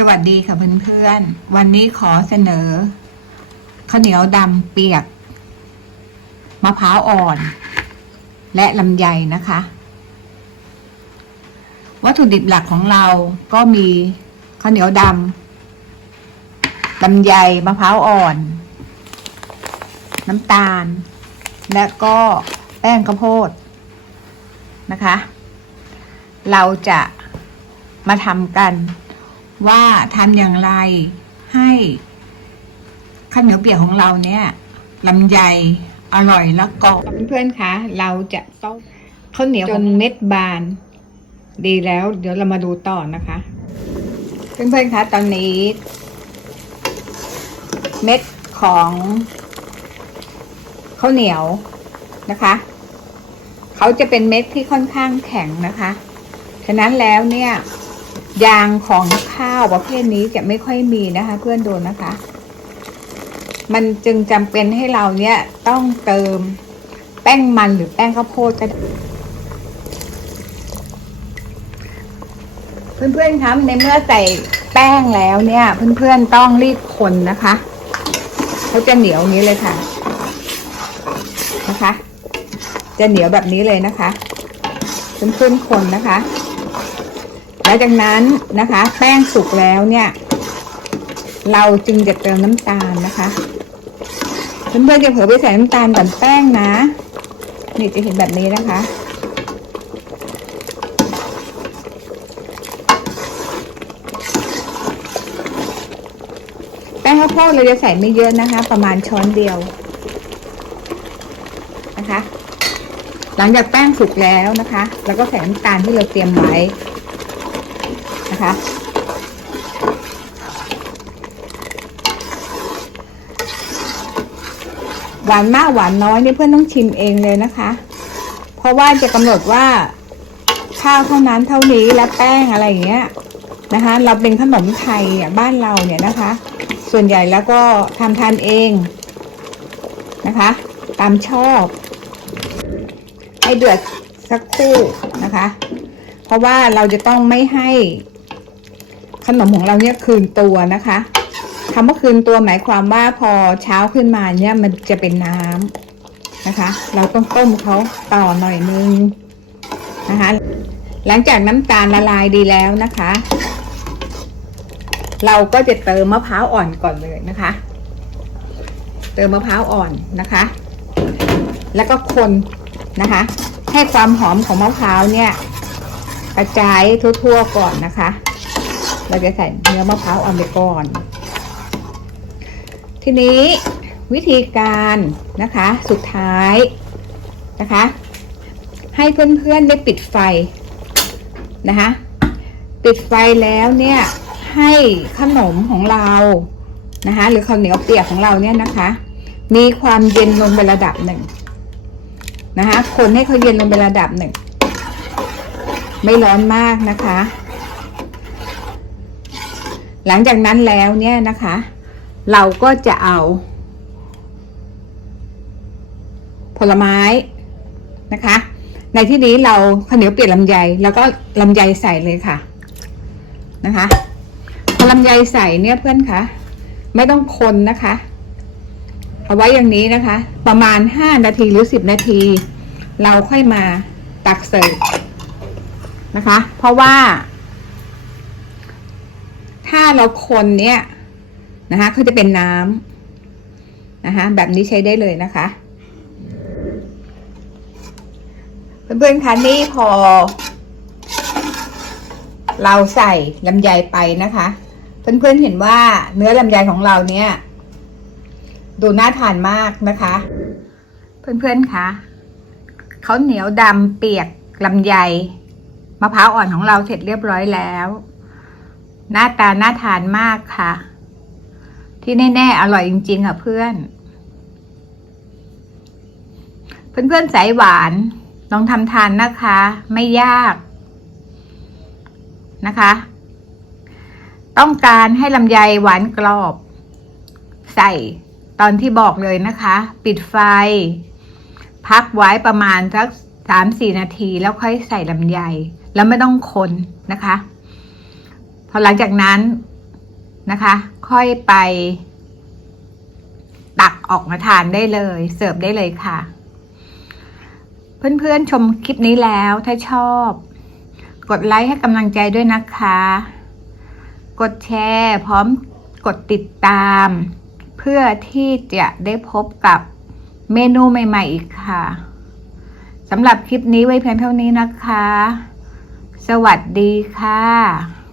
สวัสดีค่ะเพื่อนๆ วันนี้ขอเสนอข้าวเหนียวดำเปียก มะพร้าวอ่อน และลำไยนะคะ วัตถุดิบหลักของเราก็มีข้าวเหนียวดำลำไยมะพร้าวอ่อน น้ำตาล และก็แป้งข้าวโพดนะคะ เราจะมาทำกัน ว่าทำอย่างไรให้ข้าวเหนียวเปียกของเราเนี่ยลำไยอร่อยและกรอบเพื่อนๆคะเราจะต้มข้าวเหนียวจนเม็ดบาน ดีแล้ว เดี๋ยวเรามาดูต่อนะคะ เพื่อนๆคะตอนนี้ เม็ดของข้าวเหนียวนะคะเขาจะเป็นเม็ดที่ค่อนข้างแข็งนะคะ ฉะนั้นแล้วเนี่ย ยางของข้าวประเภทนี้จะไม่ค่อยมีนะคะ เพื่อนดูนะคะ มันจึงจำเป็นให้เราเนี่ยต้องเติมแป้งมันหรือแป้งข้าวโพดก็เพื่อนๆคะในเมื่อใส่แป้งแล้วเนี่ย เพื่อนๆต้องรีบคนนะคะเขาจะเหนียวนี้เลยค่ะ นะคะ จะเหนียวแบบนี้เลยนะคะเพื่อนๆคนนะคะ หลังจากนั้นนะคะ แป้งสุกแล้วเนี่ย เราจึงจะเติมน้ำตาลนะคะเพื่อนๆจะเผลอไปใส่น้ำตาลก่อนแป้งนะ นี่จะเห็นแบบนี้นะคะ แป้งข้าวโพดเราจะใส่ไม่เยอะนะคะ ประมาณช้อนเดียวนะคะ หลังจากแป้งสุกแล้วนะคะ แล้วก็ใส่น้ำตาลที่เราเตรียมไว้ นะคะ หวานมากหวานน้อยนี่เพื่อนต้องชิมเองเลยนะคะ เพราะว่าจะกำหนดว่าข้าวเท่านั้นเท่านี้และแป้งอะไรอย่างเงี้ยนะคะ เราเป็นขนมไทยอะบ้านเราเนี่ยนะคะ ส่วนใหญ่แล้วก็ทำทานเองนะคะ ตามชอบ ให้เดือดสักคู่นะคะ เพราะว่าเราจะต้องไม่ให้ ขนมของเราเนี่ยคืนตัวนะคะคำว่าคืนตัวหมายความว่าพอเช้าขึ้นมาเนี่ยมันจะเป็นน้ำนะคะ เราต้องต้มเขาต่อหน่อยนึงนะคะ หลังจากน้ำตาลละลายดีแล้วนะคะ เราก็จะเติมมะพร้าวอ่อนก่อนเลยนะคะ เติมมะพร้าวอ่อนนะคะ แล้วก็คนนะคะ ให้ความหอมของมะพร้าวเนี่ยกระจายทั่วๆก่อนนะคะ เราจะใส่เนื้อมะพร้าวอ่อนไปก่อน ทีนี้วิธีการนะคะ สุดท้ายนะคะ ให้เพื่อนๆได้ปิดไฟนะคะ ปิดไฟแล้วเนี่ยให้ขนมของเรานะคะ หรือข้าวเหนียวเปียกของเราเนี่ยนะคะ มีความเย็นลงไประดับหนึ่งนะคะ คนให้เขาเย็นลงไประดับหนึ่ง ไม่ร้อนมากนะคะ หลังจากนั้นแล้วเนี่ยนะคะ เราก็จะเอา ผลไม้นะคะ ในที่นี้เราข้าวเหนียวเปียกลำไย แล้วก็ลำไยใส่เลยค่ะนะคะพอลำไยใส่เนี่ยเพื่อนคะไม่ต้องคนนะคะ เอาไว้อย่างนี้นะคะ ประมาณห้านาทีหรือสิบนาที เราค่อยมาตักเสิร์ฟนะคะ เพราะว่า ถ้าเราคนเนี่ยนะคะเขาจะเป็นน้ำนะคะแบบนี้ใช้ได้เลยนะคะ เพื่อนๆคะนี่พอ เราใส่ลำไยไปนะคะ เพื่อนๆเห็นว่าเนื้อลำไยของเราเนี่ย ดูน่าทานมากนะคะ เพื่อนๆคะเขาเหนียวดำเปียกลำไยมะพร้าวอ่อนของเราเสร็จเรียบร้อยแล้ว หน้าตาน่าทานมากค่ะ ที่แน่ๆอร่อยจริงๆค่ะเพื่อน เพื่อนๆสายหวานลองทำทานนะคะ ไม่ยากนะคะ ต้องการให้ลำไยหวานกรอบ ใส่ตอนที่บอกเลยนะคะ ปิดไฟ พักไว้ประมาณสักสามสี่นาทีแล้วค่อยใส่ลำไย แล้วไม่ต้องคนนะคะ พอหลังจากนั้นนะคะ ค่อยไป ตักออกมาทานได้เลย เสิร์ฟได้เลยค่ะ เพื่อนๆชมคลิปนี้แล้วถ้าชอบ กดไลค์ให้กำลังใจด้วยนะคะ กดแชร์พร้อมกดติดตาม เพื่อที่จะได้พบกับเมนูใหม่ ๆ อีกค่ะสำหรับคลิปนี้ไว้เพียงเท่านี้นะคะ สวัสดีค่ะ